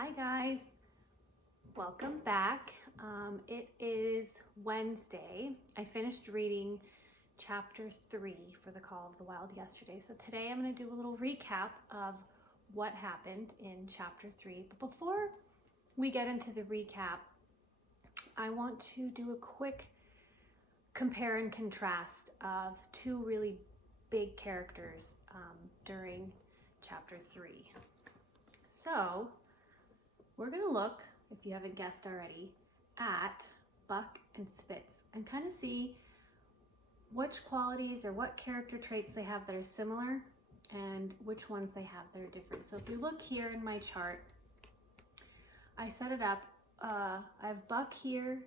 Hi guys, welcome back. It is Wednesday. I finished reading chapter 3 for The Call of the Wild yesterday. So today I'm going to do a little recap of what happened in chapter 3. But before we get into the recap, I want to do a quick compare and contrast of two really big characters during chapter 3. So we're going to look, if you haven't guessed already, at Buck and Spitz and kind of see which qualities or what character traits they have that are similar and which ones they have that are different. So if you look here in my chart, I set it up. I have Buck here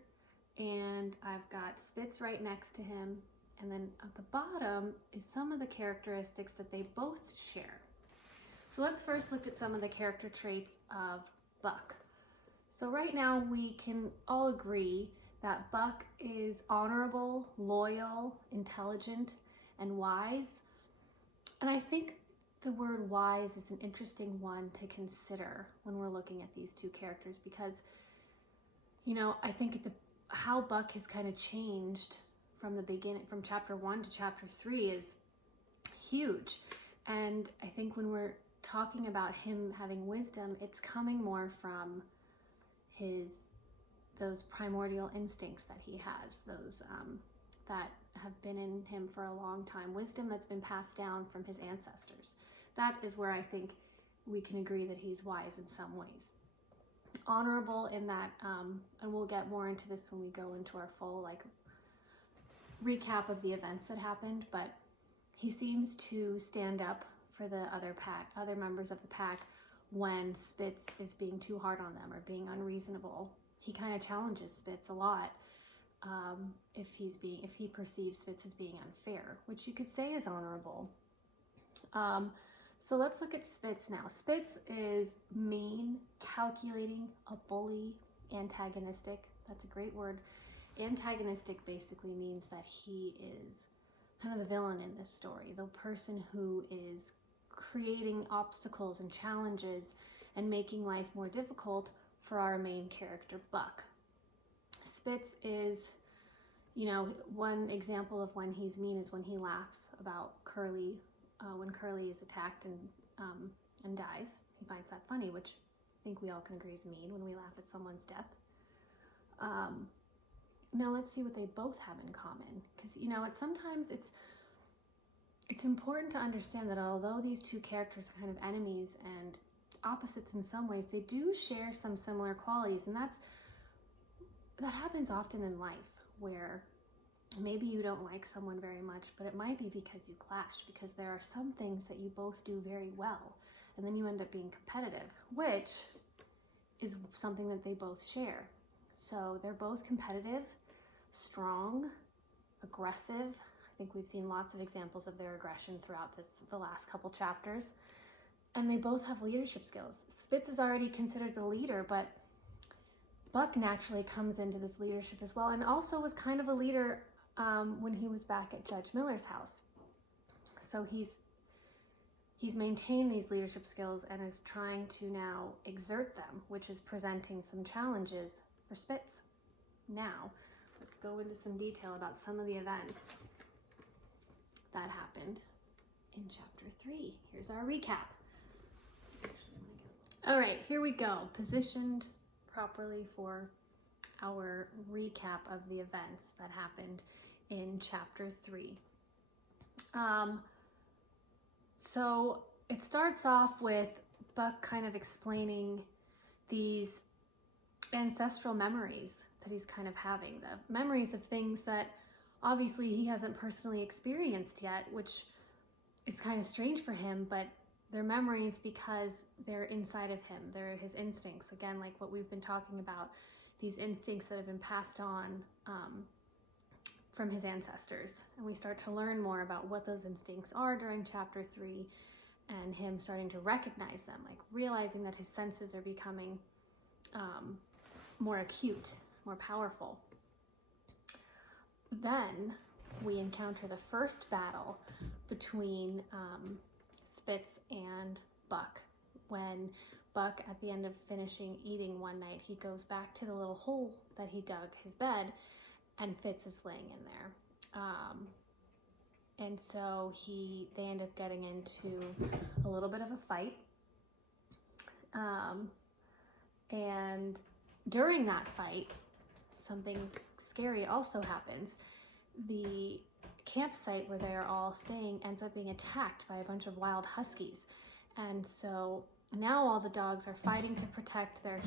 and I've got Spitz right next to him. And then at the bottom is some of the characteristics that they both share. So let's first look at some of the character traits of Buck. So right now we can all agree that Buck is honorable, loyal, intelligent, and wise. And I think the word wise is an interesting one to consider when we're looking at these two characters because, you know, I think how Buck has kind of changed from the beginning, from chapter 1 to chapter 3 is huge. And I think when we're talking about him having wisdom, it's coming more from those primordial instincts that he has, those that have been in him for a long time, wisdom that's been passed down from his ancestors. That is where I think we can agree that he's wise in some ways. Honorable in that, and we'll get more into this when we go into our full recap of the events that happened, but he seems to stand up for the other members of the pack when Spitz is being too hard on them or being unreasonable. He kind of challenges Spitz a lot if he perceives Spitz as being unfair, which you could say is honorable. So let's look at Spitz now. Spitz is mean, calculating, a bully, antagonistic. That's a great word. Antagonistic basically means that he is kind of the villain in this story, the person who is creating obstacles and challenges and making life more difficult for our main character, Buck. Spitz is, you know, one example of when he's mean is when he laughs about Curly, when Curly is attacked and dies. He finds that funny, which I think we all can agree is mean when we laugh at someone's death. Now let's see what they both have in common, because you know, sometimes it's important to understand that although these two characters are kind of enemies and opposites in some ways, they do share some similar qualities, and that happens often in life where maybe you don't like someone very much, but it might be because you clash, because there are some things that you both do very well, and then you end up being competitive, which is something that they both share. So they're both competitive, strong, aggressive. I think we've seen lots of examples of their aggression throughout the last couple chapters. And they both have leadership skills. Spitz is already considered the leader, but Buck naturally comes into this leadership as well, and also was kind of a leader when he was back at Judge Miller's house. So he's maintained these leadership skills and is trying to now exert them, which is presenting some challenges for Spitz. Now, let's go into some detail about some of the events that happened in chapter 3. Here's our recap. All right, here we go. Positioned properly for our recap of the events that happened in chapter 3. So it starts off with Buck kind of explaining these ancestral memories that he's kind of having, the memories of things that obviously he hasn't personally experienced yet, which is kind of strange for him, but they're memories because they're inside of him. They're his instincts, again, like what we've been talking about, these instincts that have been passed on from his ancestors. And we start to learn more about what those instincts are during chapter 3 and him starting to recognize them, like realizing that his senses are becoming more acute, more powerful. Then we encounter the first battle between Spitz and Buck, when Buck, at the end of finishing eating one night, he goes back to the little hole that he dug, his bed, and Fitz is laying in there. And so they end up getting into a little bit of a fight. And during that fight, something scary also happens. The campsite where they're all staying ends up being attacked by a bunch of wild huskies. And so now all the dogs are fighting to protect their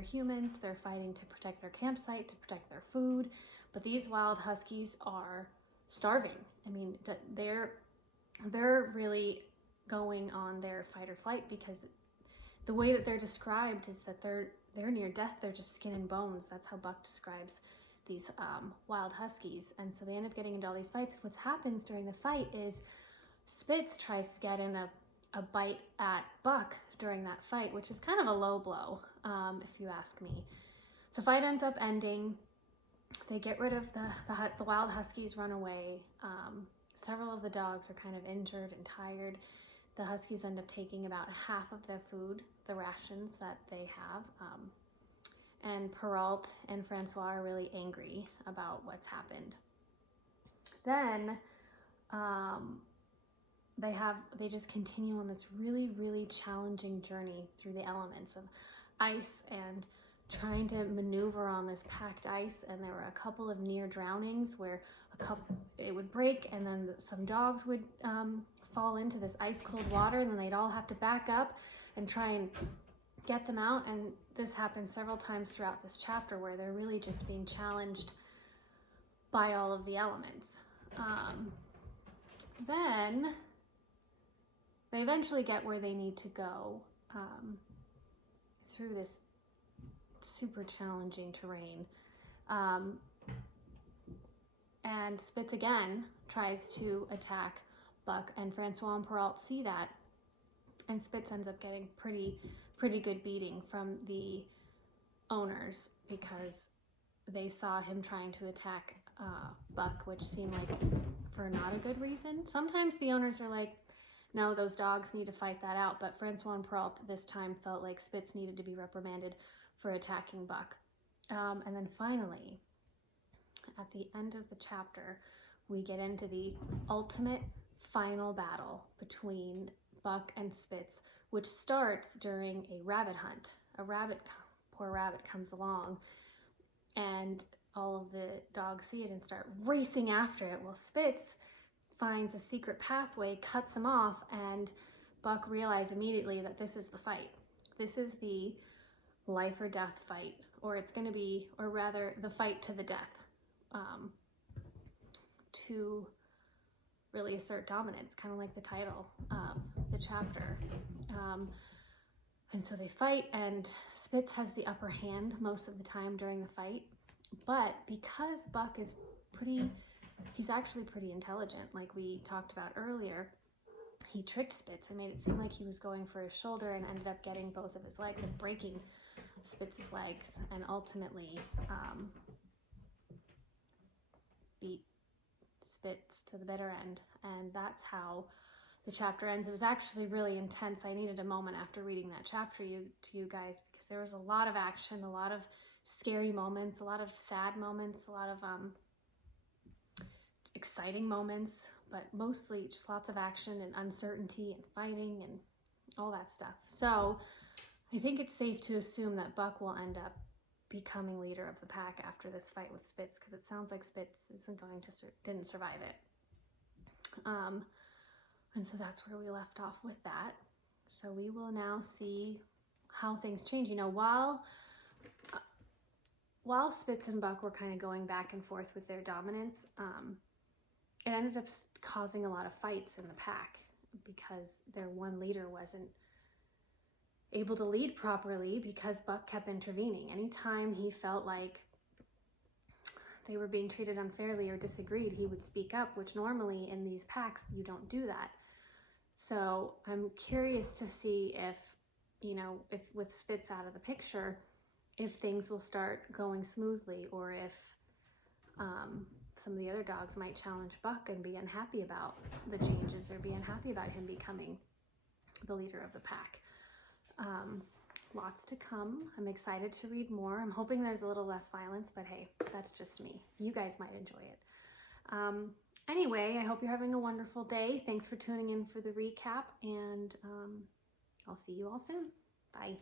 humans. They're fighting to protect their campsite, to protect their food. But these wild huskies are starving. I mean, they're really going on their fight or flight, because the way that they're described is that they're near death. They're just skin and bones. That's how Buck describes these wild huskies. And so they end up getting into all these fights. What happens during the fight is Spitz tries to get in a bite at Buck during that fight, which is kind of a low blow, if you ask me. So the fight ends up ending. They get rid of the wild huskies, run away. Several of the dogs are kind of injured and tired. The huskies end up taking about half of their food, the rations that they have. And Perrault and Francois are really angry about what's happened. Then they just continue on this really, really challenging journey through the elements of ice and trying to maneuver on this packed ice. And there were a couple of near drownings where it would break, and then some dogs would fall into this ice cold water, and then they'd all have to back up and try and get them out. And this happens several times throughout this chapter, where they're really just being challenged by all of the elements. Then they eventually get where they need to go through this super challenging terrain. And Spitz again tries to attack Buck, and Francois and Perrault see that, and Spitz ends up getting pretty good beating from the owners, because they saw him trying to attack Buck, which seemed like for not a good reason. Sometimes the owners are like, no, those dogs need to fight that out, but Francois and Perrault this time felt like Spitz needed to be reprimanded for attacking Buck. And then finally, at the end of the chapter, we get into the ultimate final battle between Buck and Spitz, which starts during a rabbit hunt. Poor rabbit comes along, and all of the dogs see it and start racing after it. Well, Spitz finds a secret pathway, cuts him off, and Buck realizes immediately that this is the fight. This is the life or death fight, or it's going to be, or rather, the fight to the death, to really assert dominance, kind of like the title of the chapter. And so they fight, and Spitz has the upper hand most of the time during the fight. But because Buck is he's actually pretty intelligent, like we talked about earlier, he tricked Spitz and made it seem like he was going for his shoulder, and ended up getting both of his legs and breaking Spitz's legs, and ultimately beat Spitz to the bitter end. And that's how the chapter ends. It was actually really intense. I needed a moment after reading that chapter to you guys, because there was a lot of action, a lot of scary moments, a lot of sad moments, a lot of exciting moments, but mostly just lots of action and uncertainty and fighting and all that stuff. So I think it's safe to assume that Buck will end up becoming leader of the pack after this fight with Spitz, because it sounds like Spitz didn't survive it. And so that's where we left off with that. So we will now see how things change. You know, while Spitz and Buck were kind of going back and forth with their dominance, it ended up causing a lot of fights in the pack, because their one leader wasn't able to lead properly, because Buck kept intervening. Anytime he felt like they were being treated unfairly or disagreed, he would speak up, which normally in these packs, you don't do that. So I'm curious to see if with Spitz out of the picture, if things will start going smoothly, or if some of the other dogs might challenge Buck and be unhappy about the changes, or be unhappy about him becoming the leader of the pack. lots to come. I'm excited to read more. I'm hoping there's a little less violence, but hey, that's just me. You guys might enjoy it. Anyway, I hope you're having a wonderful day. Thanks for tuning in for the recap, and I'll see you all soon. Bye.